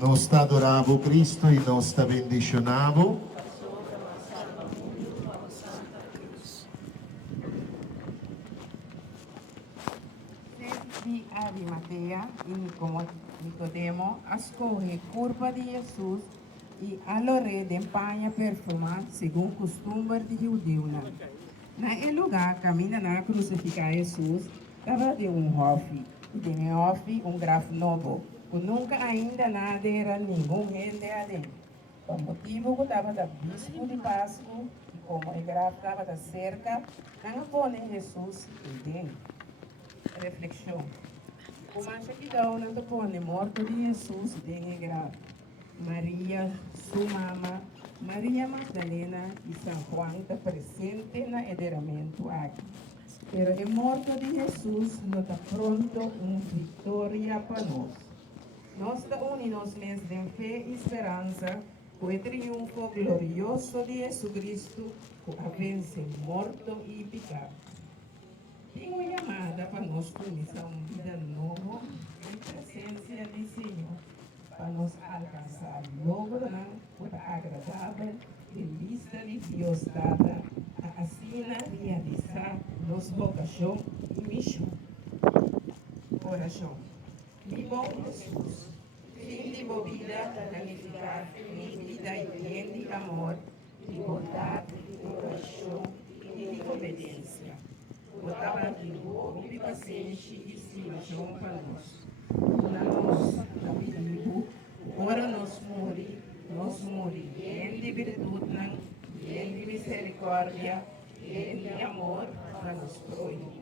Nós te adoramos, Cristo, e nós te bendicionamos. De Arimatea e Nicodemo ascorre curva de Jesus e alore de empanha perfumar segundo costume de judeu. Na lugar, caminha na crucificar Jesus, estava de hofe, e de hofe grafo novo, que nunca ainda nada era nenhum gente ali. O motivo que estava da bispo de Páscoa, e como o grafo estava da cerca, não pôde Jesus e dentro. Reflexão. Como acha que dá uma topone morto de Jesus de grave. Maria, sua mama, Maria Magdalena e São Juan está presente na enterramento aqui. Pero a morte de Jesus não está pronto uma vitória para nós. Nós estamos unidos de fé e esperança com o triunfo glorioso de Jesus Cristo, que vence morto e pecado. Tenho chamada para nós começar uma vida nova em presença do Senhor, para nos alcançar logo por agradável e vista de Deus dada, a assim realizar nossa vocação e missão. Oração. Mi bom Jesus, fim de boa vida, planificar em vida e bem de amor, de bondade, de oração e de obediência. Botava de boa e paciente e estimação para nós. Na nós, na perigo, ora nós morri, bem de virtude, bem de misericórdia, bem de amor para nós próximos.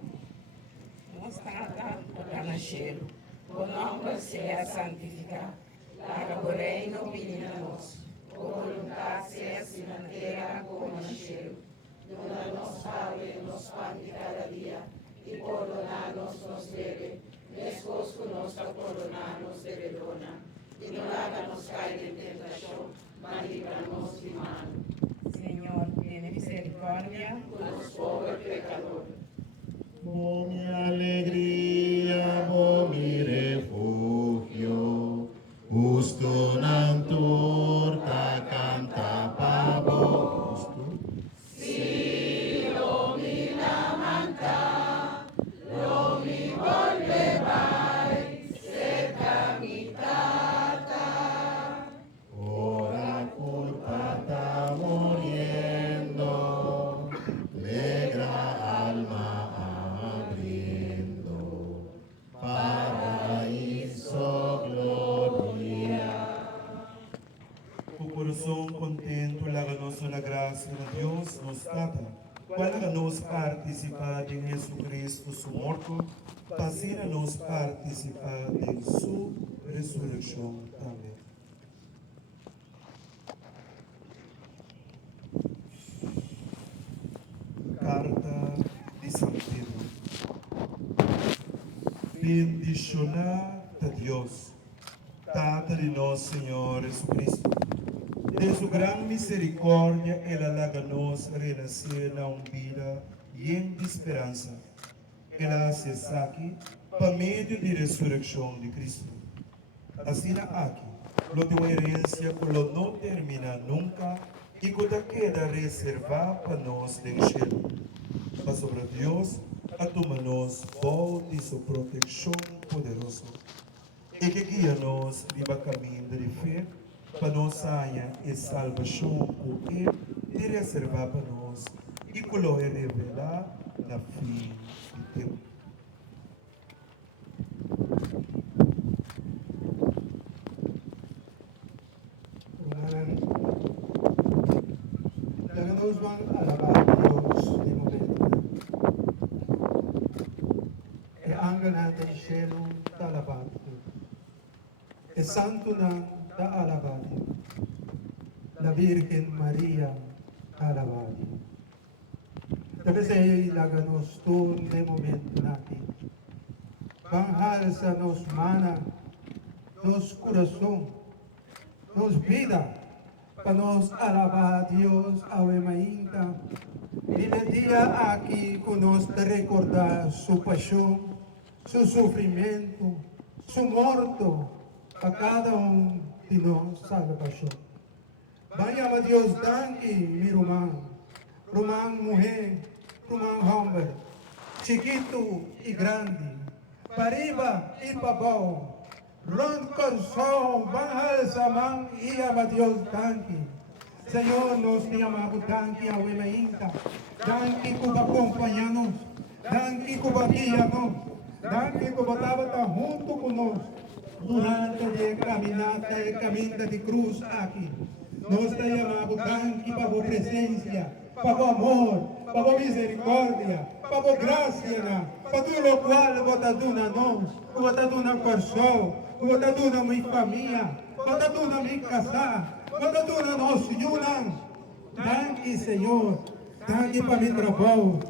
Nós está nascer, o nome seja santificado, la porém no vinha nós, o voluntade seja assim na terra como no céu. Dona-nos, Padre, nos pan de cada día, y perdona-nos nos debe, mesmos que nos perdonamos devedona, y no háganos caer en tentación, mas líbranos de mal. Senhor, tenha misericórdia Nos pobre pecador. Oh, mi alegría, oh, mi refugio, justo nan turca canta pavo. Ora culpa está muriendo, negra alma abriendo, paraíso gloria. Com o coração contento, láganos na graça de Deus nos trata. Para nos participar de Jesucristo, su morto, para nos participar de sua ressurreição também. Carta de São Pedro. Bendicionar a Deus, Tata de nosso Senhor Jesucristo. De sua grande misericórdia, ela laga-nos renascer na vida e em esperança. Ela se aqui por meio de ressurreição de Cristo. Assim aqui, lo de uma herência que não termina nunca e que queda reservada para nós do céu. Mas sobre Deus, a toma-nos de sua proteção poderosa e que guia-nos de caminho de fé para nós saia e salvação que Ele te reservar para nós e que lo revelar na fim de tempo. Dagamos mang alabar Diyos di momento. E angel natin cielo talabati. E santo nang taalabati. La Virgen Maria alabati. Dagos ay laganos to de momento natin. Banghal sa nos mana, nos coração, nos vida, para nos alabar a Deus, Ave Maria. E no dia aqui que nós recordar sua paixão, seu sofrimento, seu morto, para cada de nuestra salvación. Vaya a Dios, danke, mi Román mujer, Román hombre, chiquito y grande, para arriba y para abajo, ron corazón, baja samán y a Dios, danke. Señor, nos te amamos, danke a Huema Inca, danke por acompañarnos, danke por guiarnos, danke por estar junto con nosotros durante la caminata, el camino de cruz aquí. Nos te llamamos, danke para tu presencia, para tu amor, para tu misericordia, para tu gracia, para todo lo cual vos te dado a nosotros, vos te dado a corazón, vos te dado a mi familia, vos te dado a mi casa, vos te dado a nos yunan. Danke, Señor, danke para mi trabajo,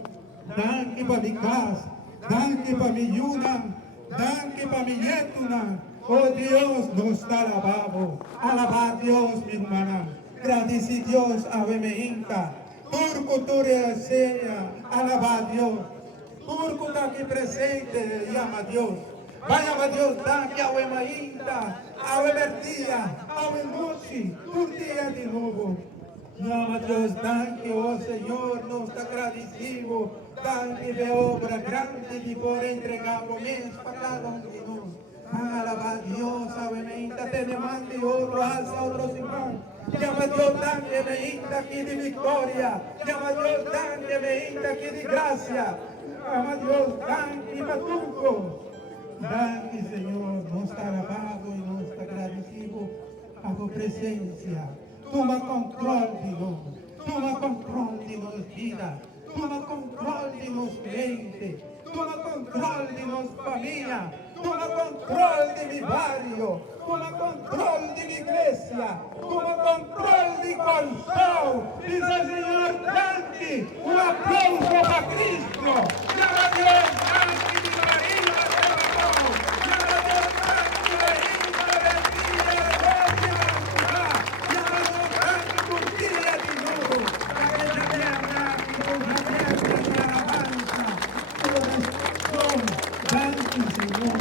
danke para mi casa, danke para mi yunan, danke para mi yetuna. Oh Dios, nos está alabado. Alaba a Dios, mi hermana. Gracias Dios, Ave Inca. Turco, Turia, sea. Alaba a Dios. Turco está aquí presente, llama a Dios. Vaya a Dios, danke a Ave Inca. Ave Bertía, Ave Noche, un día de nuevo. Llama a Dios, danke, oh Señor, nos está agradecido. Danke de obra grande y por entregar mes para cada uno de nosotros. Alaba a Dios, Ave Inca, te demande otro alza, otro Simón. Llama a Dios, danke, Inca, aquí de victoria. Llama a Dios, danke, Inca, aquí de gracia. Llama a Dios, danke, Matunco. Danke, Señor, nos está alabado y nos está agradecido a tu presencia. Toma control de nosotros, toma control de nuestra vida, toma control de nuestra mente, toma control de nuestra familia, toma control de mi barrio, toma control de mi iglesia, toma control de corazón. Dice el Señor, danke, un aplauso para Cristo. Llama a Dios, danke, mi María, llama a Dios, danke, María, bendiga, gracia, llama a Dios, danke, por día de nuevo, para que la tierra y con la tierra y alabanza, todo danke, Señor,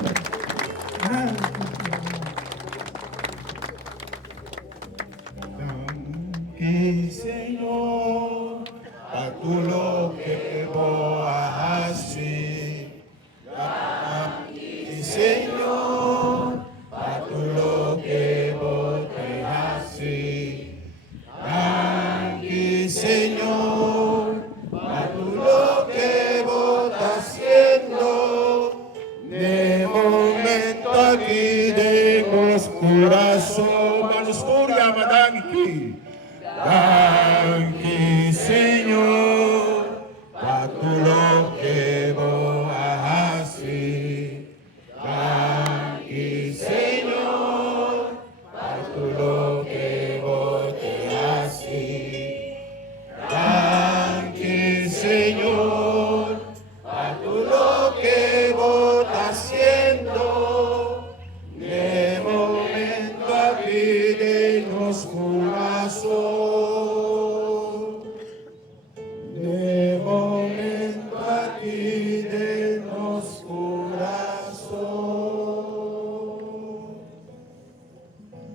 danke, Señor, a tu lo que vos haces. Danke, Señor, a tu lo que vos te haces. Danke, Señor, a tu lo que vos estás haciendo. De momento aquí de corazón, manos por llaman aquí. Danke, Señor, para tu lo que vos haces. Danke, Señor, para tu lo que vos te haces. Danke, Señor.